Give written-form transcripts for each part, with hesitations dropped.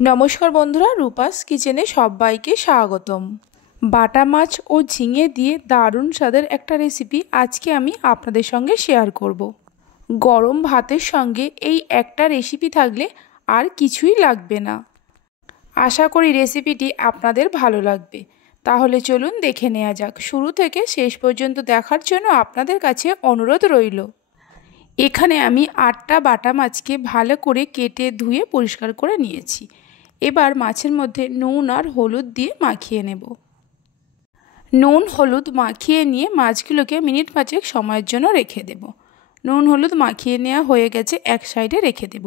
নমস্কার বন্ধুরা, রূপাস কিচেনে সবাইকে স্বাগতম। বাটা মাছ ও ঝিঙে দিয়ে দারুণ স্বাদের একটা রেসিপি আজকে আমি আপনাদের সঙ্গে শেয়ার করব। গরম ভাতের সঙ্গে এই একটা রেসিপি থাকলে আর কিছুই লাগবে না। আশা করি রেসিপিটি আপনাদের ভালো লাগবে। তাহলে চলুন দেখে নেওয়া যাক। শুরু থেকে শেষ পর্যন্ত দেখার জন্য আপনাদের কাছে অনুরোধ রইল। এখানে আমি 8টা বাটা মাছকে ভালো করে কেটে ধুয়ে পরিষ্কার করে নিয়েছি। এবার মাছের মধ্যে নুন আর হলুদ দিয়ে মাখিয়ে নেব। নুন হলুদ মাখিয়ে নিয়ে মাছগুলোকে মিনিট 5 সময়ের জন্য রেখে দেব। নুন হলুদ মাখিয়ে নেওয়া হয়ে গেছে, এক সাইডে রেখে দেব।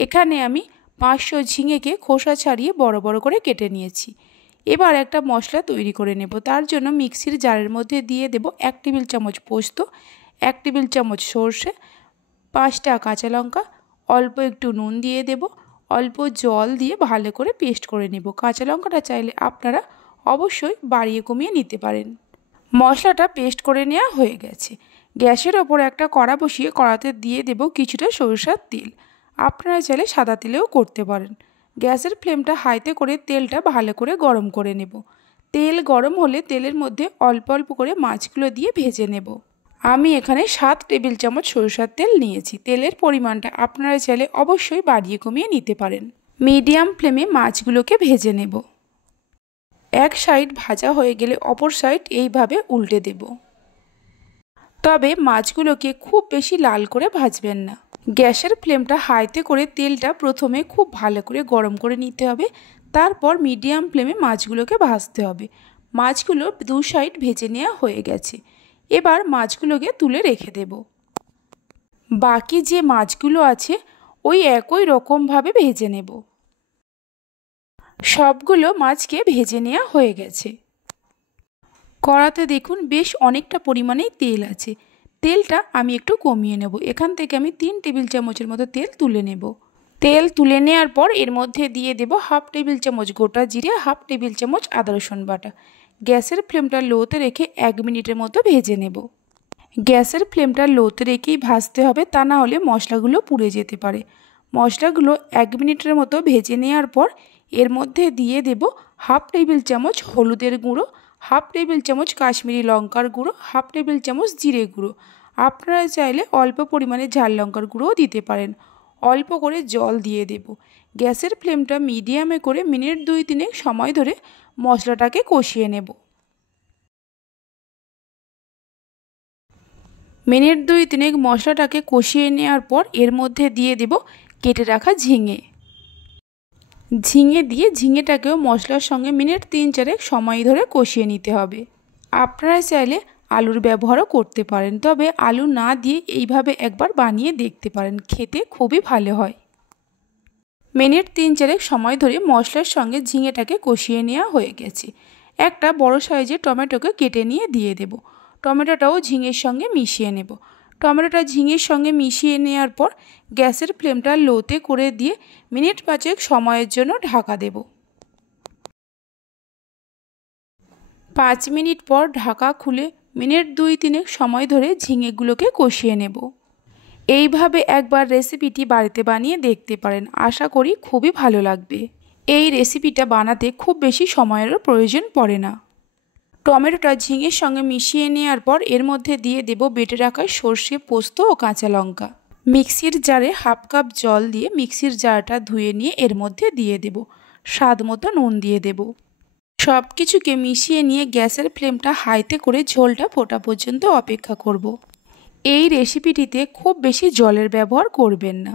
এখানে আমি 500 ঝিঙেকে খোসা ছাড়িয়ে বড় বড় করে কেটে নিয়েছি। এবার একটা মশলা তৈরি করে নেব। তার জন্য মিক্সির জারের মধ্যে দিয়ে দেব 1 টেবিল চামচ পোস্ত, 1 টেবিল চামচ সর্ষে, 5টা কাঁচা লঙ্কা, অল্প একটু নুন দিয়ে দেব, অল্প জল দিয়ে ভালো করে পেস্ট করে নেব। কাঁচা লঙ্কাটা চাইলে আপনারা অবশ্যই বাড়িয়ে কমিয়ে নিতে পারেন। মশলাটা পেস্ট করে নেওয়া হয়ে গেছে। গ্যাসের ওপর একটা কড়া বসিয়ে কড়াতে দিয়ে দেব কিছুটা সরিষার তেল। আপনারা চাইলে সাদা তেলেও করতে পারেন। গ্যাসের ফ্লেমটা হাইতে করে তেলটা ভালো করে গরম করে নেব। তেল গরম হলে তেলের মধ্যে অল্প অল্প করে মাছগুলো দিয়ে ভেজে নেব। আমি এখানে 7 টেবিল চামচ সরিষার তেল নিয়েছি। তেলের পরিমাণটা আপনারা চাইলে অবশ্যই বাড়িয়ে কমিয়ে নিতে পারেন। মিডিয়াম ফ্লেমে মাছগুলোকে ভেজে নেব। এক সাইড ভাজা হয়ে গেলে অপর সাইড এইভাবে উল্টে দেব। তবে মাছগুলোকে খুব বেশি লাল করে ভাজবেন না। গ্যাসের ফ্লেমটা হাইতে করে তেলটা প্রথমে খুব ভালো করে গরম করে নিতে হবে। তারপর মিডিয়াম ফ্লেমে মাছগুলোকে ভাজতে হবে। মাছগুলো দু সাইড ভেজে নেওয়া হয়ে গেছে। এবার মাছগুলোকে তুলে রেখে দেব। বাকি যে মাছগুলো আছে ওই একই রকমভাবে ভেজে নেব। সবগুলো মাছকে ভেজে নেওয়া হয়ে গেছে। কড়াতে দেখুন বেশ অনেকটা পরিমাণেই তেল আছে। তেলটা আমি একটু কমিয়ে নেব। এখান থেকে আমি 3 টেবিল চামচের মতো তেল তুলে নেব। তেল তুলে নেওয়ার পর এর মধ্যে দিয়ে দেব 1/2 টেবিল চামচ গোটা জিরে, 1/2 টেবিল চামচ আদা রসুন বাটা। গ্যাসের ফ্লেমটা লোতে রেখে 1 মিনিটের মতো ভেজে নেব। গ্যাসের ফ্লেমটা লোতে রেখেই ভাজতে হবে, তা না হলে মশলাগুলো পুড়ে যেতে পারে। মশলাগুলো 1 মিনিটের মতো ভেজে নেওয়ার পর এর মধ্যে দিয়ে দেব 1/2 টেবিল চামচ হলুদের গুঁড়ো, 1/2 টেবিল চামচ কাশ্মীরি লঙ্কার গুঁড়ো, 1/2 টেবিল চামচ জিরে গুঁড়ো। আপনারা চাইলে অল্প পরিমাণে ঝাল লঙ্কার গুঁড়োও দিতে পারেন। অল্প করে জল দিয়ে দেব। গ্যাসের ফ্লেমটা মিডিয়ামে করে মিনিট 2-3 সময় ধরে মশলাটাকে কষিয়ে নেব। মিনিট 2-3 মশলাটাকে কষিয়ে নেওয়ার পর এর মধ্যে দিয়ে দেব কেটে রাখা ঝিঙে। ঝিঙে দিয়ে ঝিঙেটাকেও মশলার সঙ্গে মিনিট 3-4 সময় ধরে কষিয়ে নিতে হবে। আপনারা চাইলে আলুর ব্যবহারও করতে পারেন, তবে আলু না দিয়ে এইভাবে একবার বানিয়ে দেখতে পারেন, খেতে খুবই ভালো হয়। মিনিট 3-4 সময় ধরে মশলার সঙ্গে ঝিঙেটাকে কষিয়ে নেওয়া হয়ে গেছে। একটা বড় সাইজের টমেটোকে কেটে নিয়ে দিয়ে দেব। টমেটোটাও ঝিঙের সঙ্গে মিশিয়ে নেব। টমেটোটা ঝিঙের সঙ্গে মিশিয়ে নেওয়ার পর গ্যাসের ফ্লেমটা লোতে করে দিয়ে মিনিট 5 সময়ের জন্য ঢাকা দেব। 5 মিনিট পর ঢাকা খুলে মিনিট 2-3 সময় ধরে ঝিঙেগুলোকে কষিয়ে নেব। এইভাবে একবার রেসিপিটি বাড়িতে বানিয়ে দেখতে পারেন, আশা করি খুবই ভালো লাগবে। এই রেসিপিটা বানাতে খুব বেশি সময়েরও প্রয়োজন পড়ে না। টমেটোটা ঝিঙের সঙ্গে মিশিয়ে নেওয়ার পর এর মধ্যে দিয়ে দেব বেটে রাখা সর্ষে, পোস্ত ও কাঁচা লঙ্কা। মিক্সির জারে 1/2 কাপ জল দিয়ে মিক্সির জারটা ধুয়ে নিয়ে এর মধ্যে দিয়ে দেব। স্বাদ মতো নুন দিয়ে দেব। সব কিছুকে মিশিয়ে নিয়ে গ্যাসের ফ্লেমটা হাইতে করে ঝোলটা ফোটা পর্যন্ত অপেক্ষা করব। এই রেসিপিটিতে খুব বেশি জলের ব্যবহার করবেন না।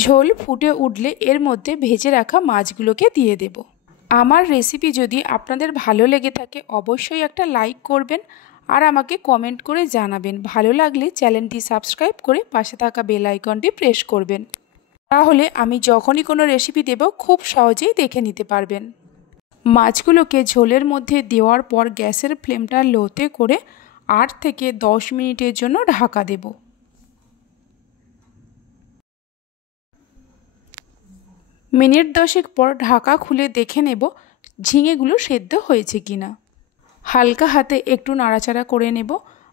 ঝোল ফুটে উঠলে এর মধ্যে ভেজে রাখা মাছগুলোকে দিয়ে দেব। আমার রেসিপি যদি আপনাদের ভালো লেগে থাকে অবশ্যই একটা লাইক করবেন আর আমাকে কমেন্ট করে জানাবেন। ভালো লাগলে চ্যানেলটি সাবস্ক্রাইব করে পাশে থাকা বেল আইকনটি প্রেস করবেন। তাহলে আমি যখনই কোনো রেসিপি দেব খুব সহজেই দেখে নিতে পারবেন। মাছগুলোকে ঝোলের মধ্যে দেওয়ার পর গ্যাসের ফ্লেমটা লোতে করে 8 থেকে 10 মিনিটের জন্য ঢাকা দেব। মিনিট 10 পর ঢাকা খুলে দেখে নেব ঝিঙেগুলো সেদ্ধ হয়েছে কিনা। হালকা হাতে একটু নাড়াচাড়া করে নেব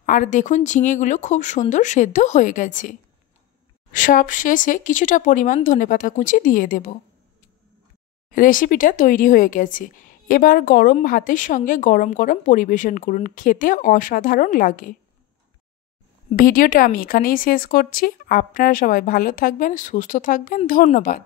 আর দেখুন ঝিঙেগুলো খুব সুন্দর সেদ্ধ হয়ে গেছে। সব শেষে কিছুটা পরিমাণ ধনেপাতা কুচি দিয়ে দেব। রেসিপিটা তৈরি হয়ে গেছে। এবার গরম ভাতের সঙ্গে গরম গরম পরিবেশন করুন, খেতে অসাধারণ লাগে। ভিডিওটা আমি এখানেই শেষ করছি। আপনারা সবাই ভালো থাকবেন, সুস্থ থাকবেন। ধন্যবাদ।